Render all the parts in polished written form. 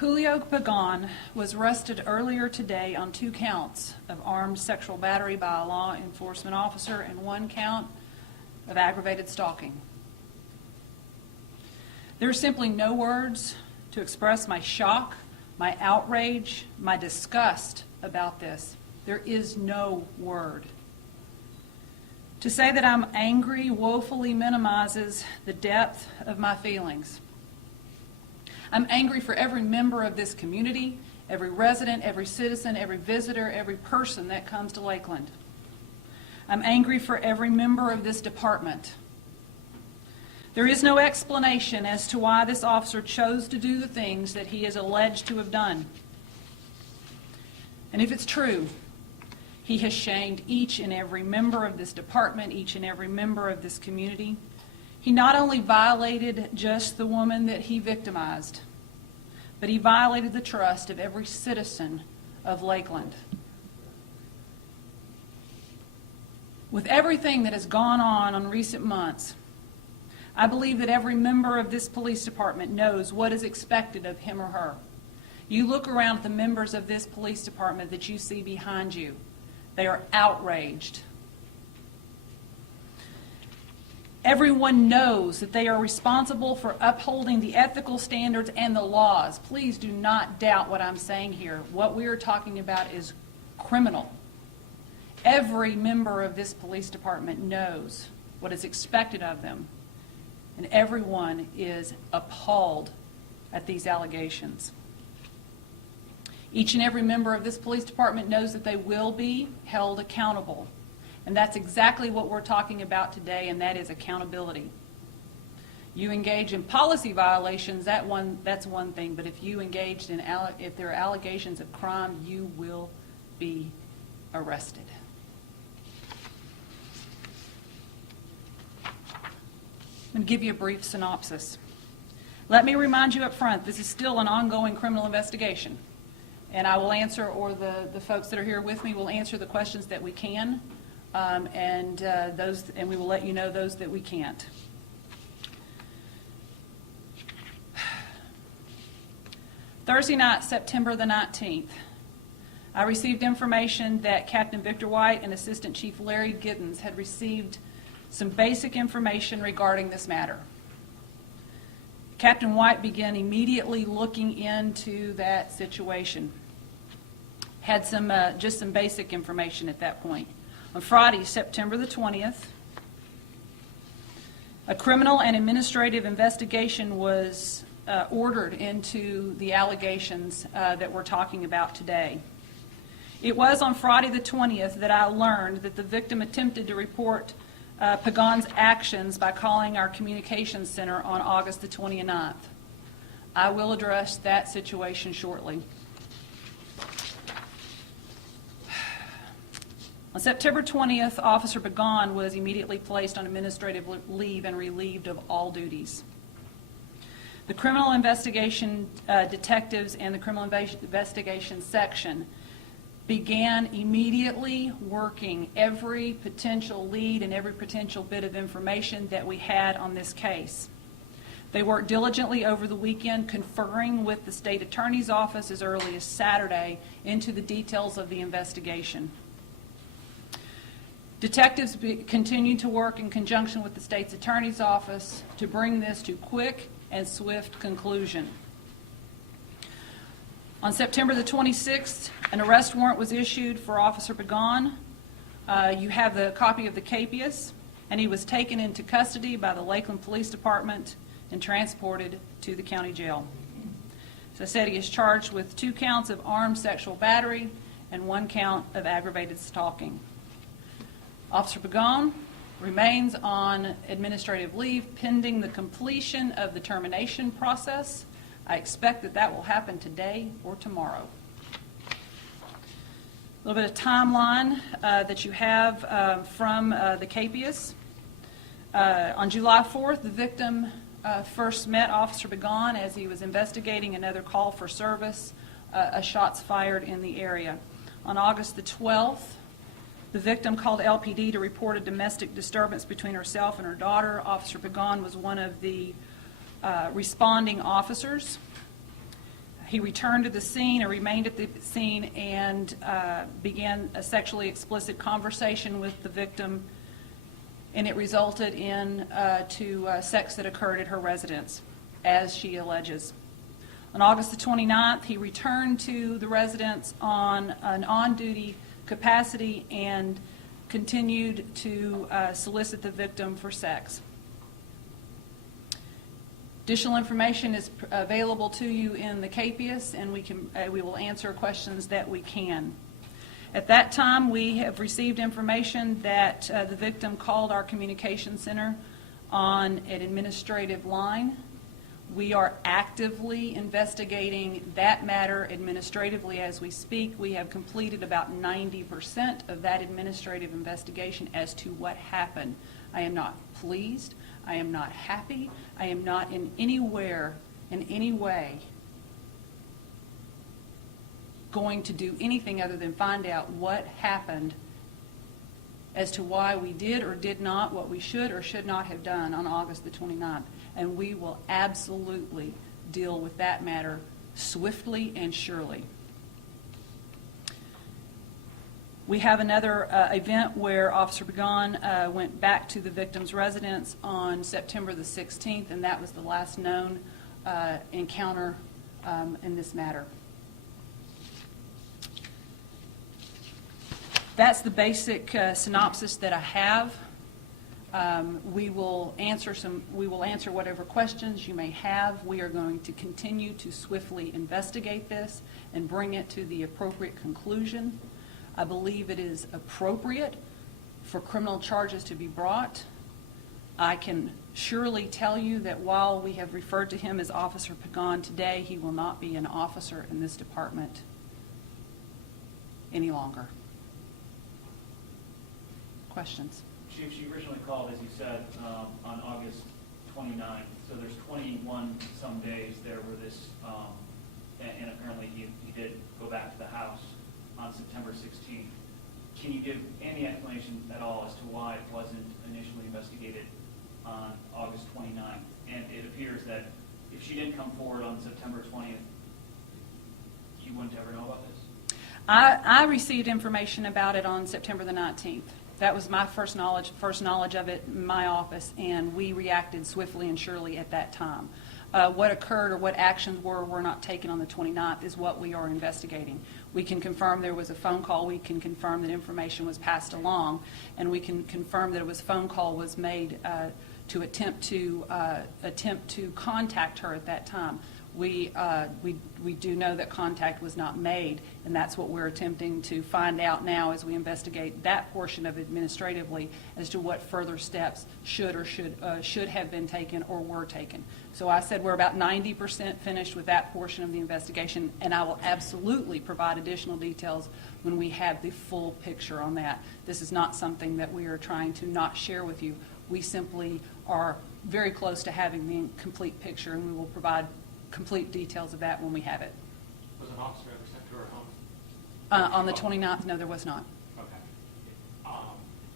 Julio Pagan was arrested earlier today on 2 counts of armed sexual battery by a law enforcement officer and 1 count of aggravated stalking. There are simply no words to express my shock, my outrage, my disgust about this. There is no word. To say that I'm angry woefully minimizes the depth of my feelings. I'm angry for every member of this community, every resident, every citizen, every visitor, every person that comes to Lakeland. I'm angry for every member of this department. There is no explanation as to why this officer chose to do the things that he is alleged to have done. And if it's true, he has shamed each and every member of this department, each and every member of this community. He not only violated just the woman that he victimized, but he violated the trust of every citizen of Lakeland. With everything that has gone on in recent months, I believe that every member of this police department knows what is expected of him or her. You look around at the members of this police department that you see behind you. They are outraged. Everyone knows that they are responsible for upholding the ethical standards and the laws. Please do not doubt what I'm saying here. What we are talking about is criminal. Every member of this police department knows what is expected of them, and everyone is appalled at these allegations. Each and every member of this police department knows that they will be held accountable. And that's exactly what we're talking about today, and that is accountability. You engage in policy violations, that's one thing, but if you engaged in, if there are allegations of crime, you will be arrested. I'm going to give you a brief synopsis. Let me remind you up front, this is still an ongoing criminal investigation. And I will answer, or the folks that are here with me will answer the questions that we can, and we will let you know those that we can't. Thursday night, September the 19th, I received information that Captain Victor White and Assistant Chief Larry Giddens had received some basic information regarding this matter. Captain White began immediately looking into that situation. Had just some basic information at that point. On Friday, September the 20th, a criminal and administrative investigation was ordered into the allegations that we're talking about today. It was on Friday the 20th that I learned that the victim attempted to report Pagan's actions by calling our communications center on August the 29th. I will address that situation shortly. On September 20th, Officer Pagan was immediately placed on administrative leave and relieved of all duties. The criminal investigation detectives and the criminal investigation section began immediately working every potential lead and every potential bit of information that we had on this case. They worked diligently over the weekend, conferring with the state attorney's office as early as Saturday into the details of the investigation. Detectives continued to work in conjunction with the state's attorney's office to bring this to quick and swift conclusion. On September the 26th, an arrest warrant was issued for Officer Pagan. You have the copy of the capias, and he was taken into custody by the Lakeland Police Department and transported to the county jail. As I said, he is charged with 2 counts of armed sexual battery and 1 count of aggravated stalking. Officer Pagan remains on administrative leave pending the completion of the termination process. I expect that that will happen today or tomorrow. A little bit of timeline that you have from the capias. On July 4th, the victim first met Officer Pagan as he was investigating another call for service, a shots fired in the area. On August the 12th, the victim called LPD to report a domestic disturbance between herself and her daughter. Officer Pagan was one of the responding officers. He returned to the scene or remained at the scene and began a sexually explicit conversation with the victim, and it resulted in sex that occurred at her residence, as she alleges. On August the 29th, he returned to the residence on an on-duty capacity and continued to solicit the victim for sex. Additional information is available to you in the CAPIAS, and we will answer questions that we can. At that time, we have received information that the victim called our communication center on an administrative line. We are actively investigating that matter administratively as we speak. We have completed about 90% of that administrative investigation as to what happened. I am not pleased. I am not happy. I am not in any way going to do anything other than find out what happened as to why we did or did not what we should or should not have done on August the 29th. And we will absolutely deal with that matter swiftly and surely. We have another event where Officer Pagan went back to the victim's residence on September the 16th, and that was the last known encounter in this matter. That's the basic synopsis that I have. We will answer whatever questions you may have. We are going to continue to swiftly investigate this and bring it to the appropriate conclusion. I believe it is appropriate for criminal charges to be brought. I can surely tell you that while we have referred to him as Officer Pagan today, he will not be an officer in this department any longer. Questions? Chief, she originally called, as you said, on August 29th. So there's 21 some days there where this, and apparently he did go back to the house on September 16th. Can you give any explanation at all as to why it wasn't initially investigated on August 29th? And it appears that if she didn't come forward on September 20th, you wouldn't ever know about this? I received information about it on September the 19th. That was my first knowledge of it in my office, and we reacted swiftly and surely at that time. What occurred or what actions were not taken on the 29th is what we are investigating. We can confirm there was a phone call. We can confirm that information was passed along, and we can confirm that a phone call was made to attempt to contact her at that time. We do know that contact was not made, and that's what we're attempting to find out now as we investigate that portion of it administratively as to what further steps should have been taken or were taken. So I said we're about 90% finished with that portion of the investigation, and I will absolutely provide additional details when we have the full picture on that. This is not something that we are trying to not share with you. We simply are very close to having the complete picture, and we will provide complete details of that when we have it. Was an officer ever sent to her home? On the 29th, no, there was not. Okay.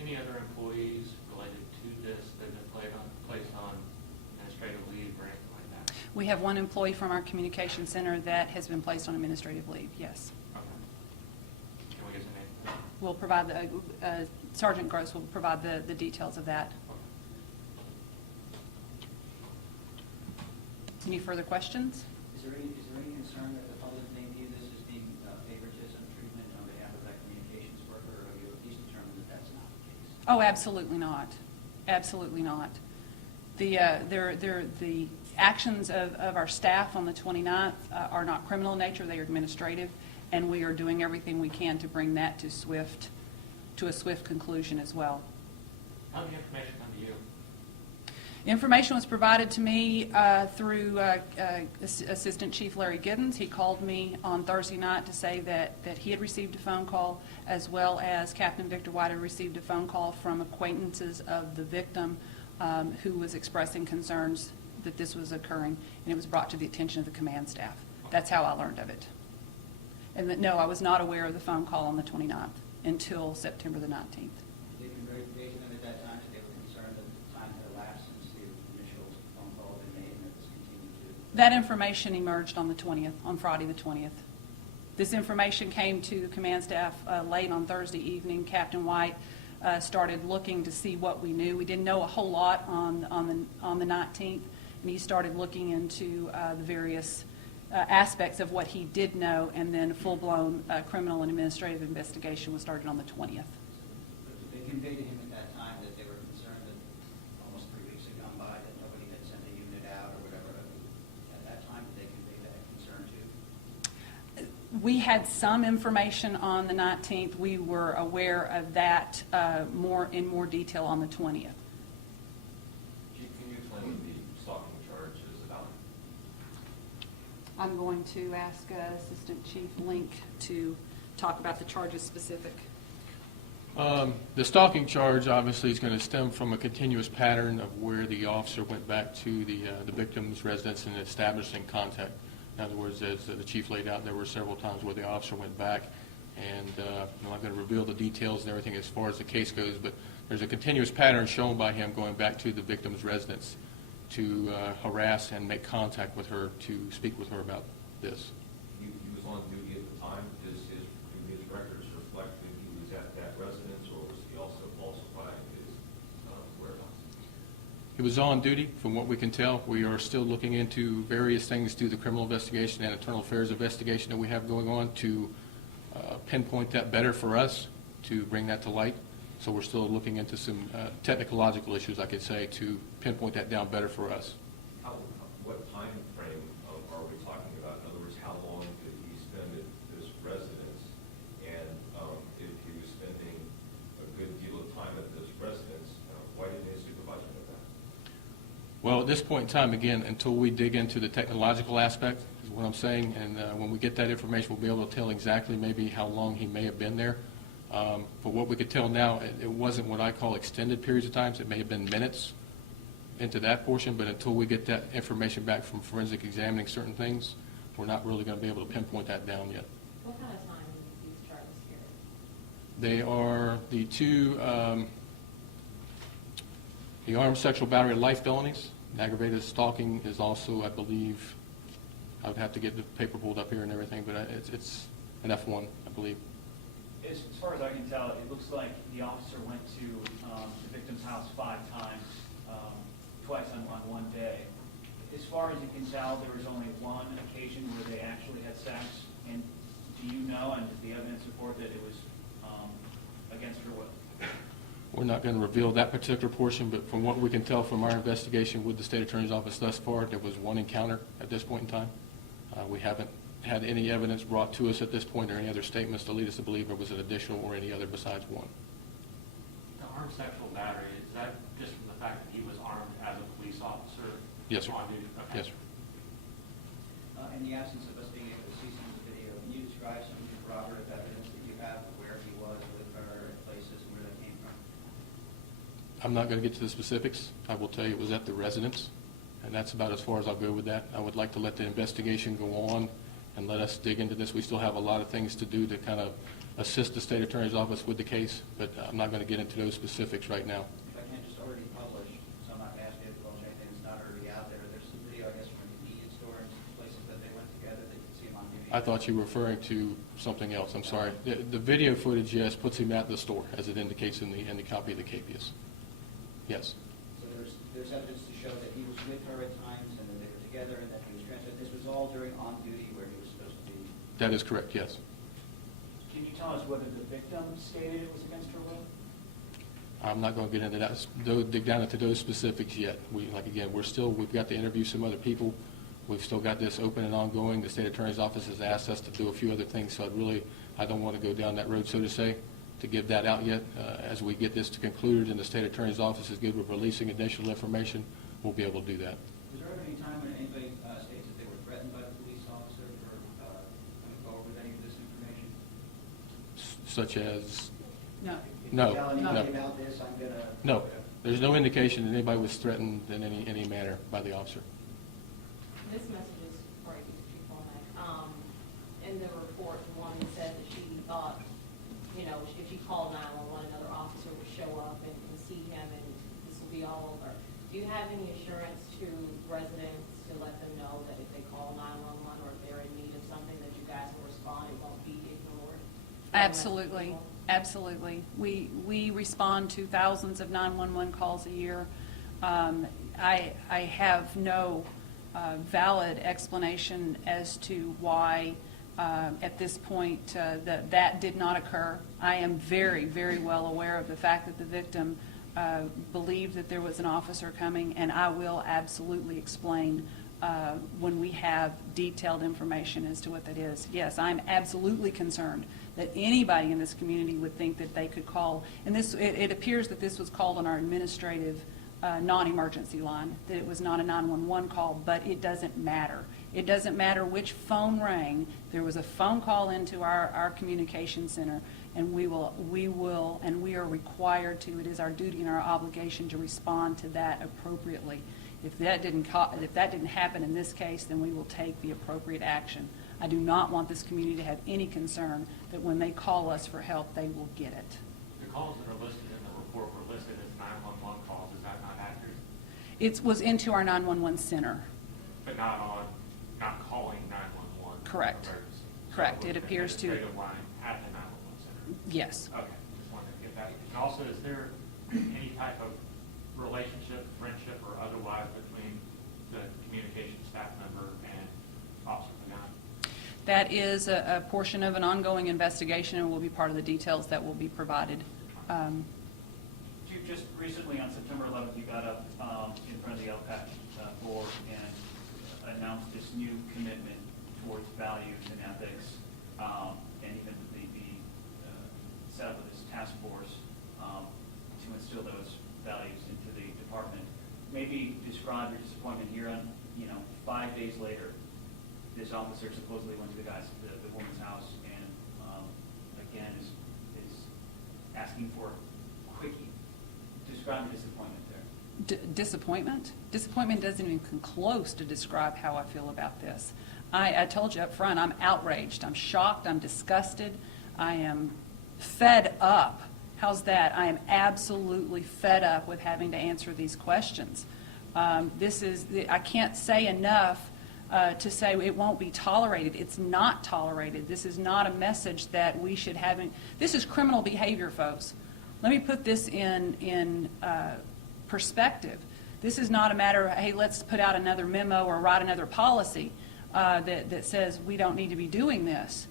Any other employees related to this that have been placed on administrative leave or anything like that? We have one employee from our communication center that has been placed on administrative leave, yes. Okay. Can we get some name? We'll provide Sergeant Gross will provide the details of that. Any further questions? Is there any concern that the public may view this as being favoritism treatment on behalf of that communications worker, or have you at least determined that that's not the case? Oh, absolutely not. Absolutely not. The actions of our staff on the 29th are not criminal in nature, they are administrative, and we are doing everything we can to bring that to a swift conclusion as well. How did the information come to you? Information was provided to me through Assistant Chief Larry Giddens. He called me on Thursday night to say that he had received a phone call, as well as Captain Victor White had received a phone call from acquaintances of the victim who was expressing concerns that this was occurring, and it was brought to the attention of the command staff. That's how I learned of it. And that, no, I was not aware of the phone call on the 29th until September the 19th. Did you raise them at that time that they were concerned that the time had elapsed since the initial phone call had been made and that this continued to That information emerged on the 20th, on Friday the 20th. This information came to command staff late on Thursday evening. Captain White started looking to see what we knew. We didn't know a whole lot on the 19th, and he started looking into the various aspects of what he did know, and then a full-blown criminal and administrative investigation was started on the 20th. But did they convey to him at that time that they were concerned that almost 3 weeks had gone by, that nobody had sent a unit out or whatever? At that time, did they convey that concern too? We had some information on the 19th. We were aware of that in more detail on the 20th. Chief, can you explain what the stalking charge is about? I'm going to ask Assistant Chief Link to talk about the charges specific. The stalking charge obviously is going to stem from a continuous pattern of where the officer went back to the victim's residence and establishing contact. In other words, as the chief laid out, there were several times where the officer went back, and I'm not going to reveal the details and everything as far as the case goes, but there's a continuous pattern shown by him going back to the victim's residence to harass and make contact with her, to speak with her about this. He was on duty at the time. Does his previous records reflect that he was at that residence, or was he also falsifying his whereabouts? He was on duty, from what we can tell. We are still looking into various things through the criminal investigation and internal affairs investigation that we have going on to pinpoint that better for us, to bring that to light. So we're still looking into some technological issues, I could say, to pinpoint that down better for us. What time frame are we talking about? In other words, how long did he spend at this residence? And if he was spending a good deal of time at this residence, why didn't his supervisor know that? Well, at this point in time, again, until we dig into the technological aspect, is what I'm saying, and when we get that information, we'll be able to tell exactly maybe how long he may have been there. But what we could tell now, it wasn't what I call extended periods of times. It may have been minutes into that portion, but until we get that information back from forensic examining certain things, we're not really going to be able to pinpoint that down yet. What kind of time are these charges carried? They are the two, the armed sexual battery and life felonies. Aggravated stalking is also, I believe, I would have to get the paper pulled up here and everything, but it's an F1, I believe. As far as I can tell, it looks like the officer went to the victim's house 5 times, twice on one day. As far as you can tell, there was only one occasion where they actually had sex. And do you know, and does the evidence support that it was against her will? We're not going to reveal that particular portion, but from what we can tell from our investigation with the State Attorney's Office thus far, there was one encounter at this point in time. We haven't had any evidence brought to us at this point or any other statements to lead us to believe there was an additional or any other besides one. The armed sexual battery, is that just from the fact that he was armed as a police officer? Yes, sir. On duty? Okay. Yes, sir. In the absence of us being able to see some of the video, can you describe some of the corroborative evidence that you have of where he was with her at places and where that came from? I'm not going to get to the specifics. I will tell you it was at the residence, and that's about as far as I'll go with that. I would like to let the investigation go on and let us dig into this. We still have a lot of things to do to kind of assist the State Attorney's Office with the case, but I'm not going to get into those specifics right now. If I can't just already publish, so I'm not going to ask you to divulge anything that's not already out there. There's some video, I guess, from the convenience store and some places that they went together that you can see him on video. I thought you were referring to something else. I'm sorry. The video footage, yes, puts him at the store, as it indicates in the copy of the capias. Yes. So there's evidence to show that he was with her at times and that they were together and that he was transferred. This was all during on duty where he was supposed to be. That is correct, yes. Can you tell us whether the victim stated it was against her will? I'm not going to get into that, dig down into those specifics yet. We've got to interview some other people. We've still got this open and ongoing. The State Attorney's Office has asked us to do a few other things, so I don't want to go down that road, so to say, to give that out yet. As we get this to conclude and the State Attorney's Office is good with releasing additional information, we'll be able to do that. Was there ever any time when anybody states that they were threatened by the police officer for coming forward with any of this information? Such as? No. No, Tell no. anybody about this, I'm going to... No. There's no indication that anybody was threatened in any manner by the officer. This message is for you, Chief Womack. In the report, one said that she thought, if she called 911, another officer would show up and see him and this will be all over. Do you have any assurance to residents to let them know that if Absolutely, people? absolutely. We respond to thousands of 911 calls a year. I have no valid explanation as to why at this point that did not occur. I am very, very well aware of the fact that the victim believed that there was an officer coming, and I will absolutely explain when we have detailed information as to what that is. Yes, I'm absolutely concerned that anybody in this community would think that they could call, and it appears that this was called on our administrative non-emergency line, that it was not a 911 call, but it doesn't matter. It doesn't matter which phone rang. There was a phone call into our communication center, and we will, and we are required to. It is our duty and our obligation to respond to that appropriately. If that didn't happen in this case, then we will take the appropriate action. I do not want this community to have any concern that when they call us for help, they will get it. The calls that are listed in the report were listed as 911 calls. Is that not accurate? It was into our 911 center. But not calling 911? Correct. emergency. Correct. So It appears to- administrative line at the 911 center? Yes. Okay, just wanted to get that. And also, is there any type of relationship, friendship, or otherwise between the communication staff member and Officer Pagan? That is a portion of an ongoing investigation and will be part of the details that will be provided. Chief, just recently on September 11th, you got up in front of the LPAC board and announced this new commitment towards values and ethics, and even the setup of this task force to instill those values into the department. Maybe describe your disappointment here on, 5 days later, this officer supposedly went to the woman's house and again is asking for a quickie. Describe your disappointment there. Disappointment? Disappointment doesn't even come close to describe how I feel about this. I told you up front, I'm outraged, I'm shocked, I'm disgusted, I am fed up. How's that? I am absolutely fed up with having to answer these questions. I can't say enough to say it won't be tolerated. It's not tolerated. This is not a message that we should have. This is criminal behavior, folks. Let me put this in perspective. This is not a matter of, hey, let's put out another memo or write another policy that says we don't need to be doing this.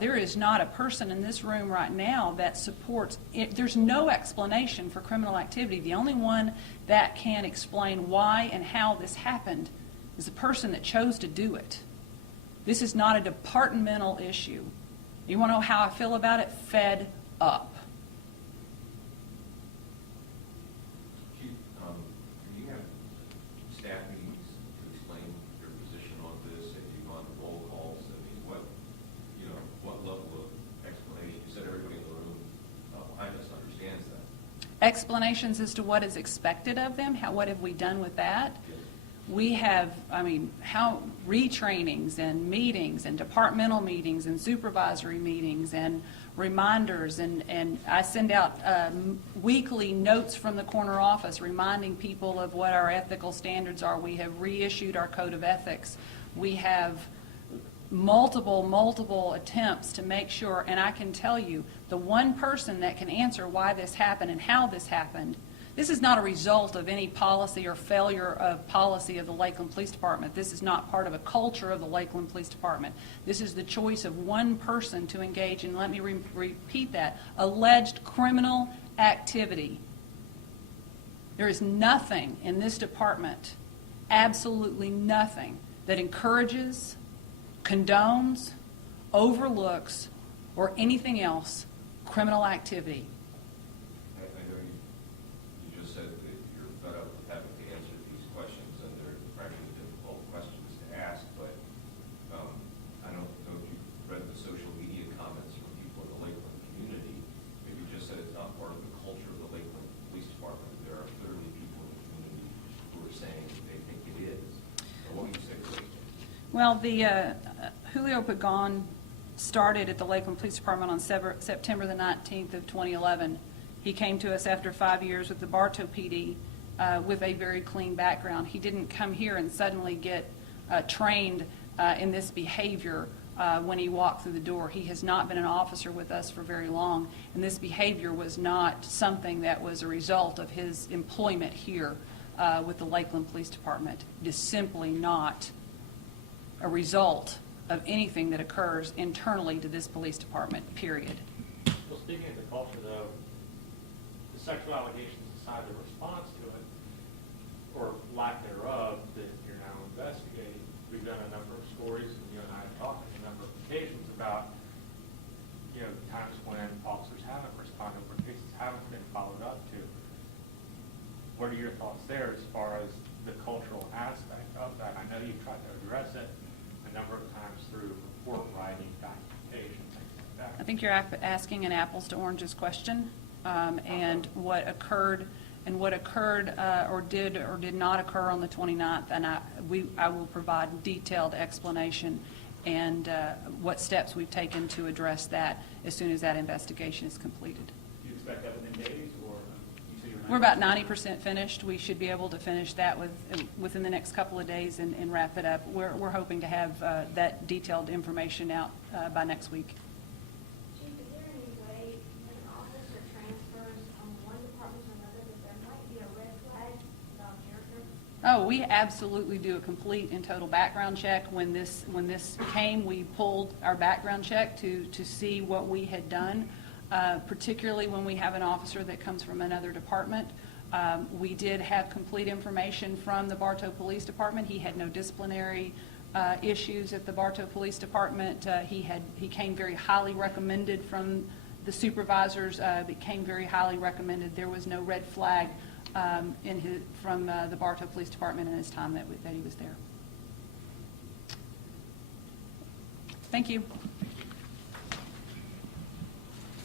There is not a person in this room right now that supports it. There's no explanation for criminal activity. The only one that can explain why and how this happened is the person that chose to do it. This is not a departmental issue. You want to know how I feel about it? Fed up. Chief, do you have staff meetings to explain your position on this? Have you gone to roll calls? I mean, what level of explanation? You said everybody in the room behind us understands that. Explanations as to what is expected of them. What have we done with that? Yes. We have, how retrainings and meetings and departmental meetings and supervisory meetings and reminders, and I send out weekly notes from the corner office reminding people of what our ethical standards are. We have reissued our code of ethics. We have multiple attempts to make sure, and I can tell you, the one person that can answer why this happened and how this happened, this is not a result of any policy or failure of policy of the Lakeland Police Department. This is not part of a culture of the Lakeland Police Department. This is the choice of one person to engage in, let me repeat that, alleged criminal activity. There is nothing in this department, absolutely nothing, that encourages, condones, overlooks, or anything else criminal activity. I know you just said that you're fed up with having to answer these questions, and they're frankly difficult questions to ask, but I don't know if you've read the social media comments from people in the Lakeland community, but you just said it's not part of the culture of the Lakeland Police Department. There are clearly people in the community who are saying they think it is. So what would you say to those? Well, the Julio Pagan started at the Lakeland Police Department on September the 19th of 2011. He came to us after 5 years with the Bartow PD with a very clean background. He didn't come here and suddenly get trained in this behavior when he walked through the door. He has not been an officer with us for very long, and this behavior was not something that was a result of his employment here with the Lakeland Police Department. It is simply not a result of anything that occurs internally to this police department, period. Well, speaking of the culture, though, the sexual allegations aside, the response to it, or lack thereof, that you're now investigating, we've done a number of stories, and you and I have talked on a number of occasions about, times when officers haven't responded, where cases haven't been followed up to. What are your thoughts there as far as the cultural aspect of that? I know you've tried to address it a number of times through report writing, documentation, things like that. I think you're asking an apples to oranges question, and what occurred or did not occur on the 29th, and I will provide detailed explanation and what steps we've taken to address that as soon as that investigation is completed. Do you expect that within days, or you say you're We're about 90% finished. We should be able to finish that within the next couple of days and wrap it up. We're hoping to have that detailed information out by next week. Chief, is there any way when an officer transfers from one department to another that there might be a red flag about character? Oh, we absolutely do a complete and total background check. When this came, we pulled our background check to see what we had done, particularly when we have an officer that comes from another department. We did have complete information from the Bartow Police Department. He had no disciplinary issues at the Bartow Police Department. He came very highly recommended from the supervisors. Became very highly recommended. There was no red flag from the Bartow Police Department in his time that he was there. Thank you.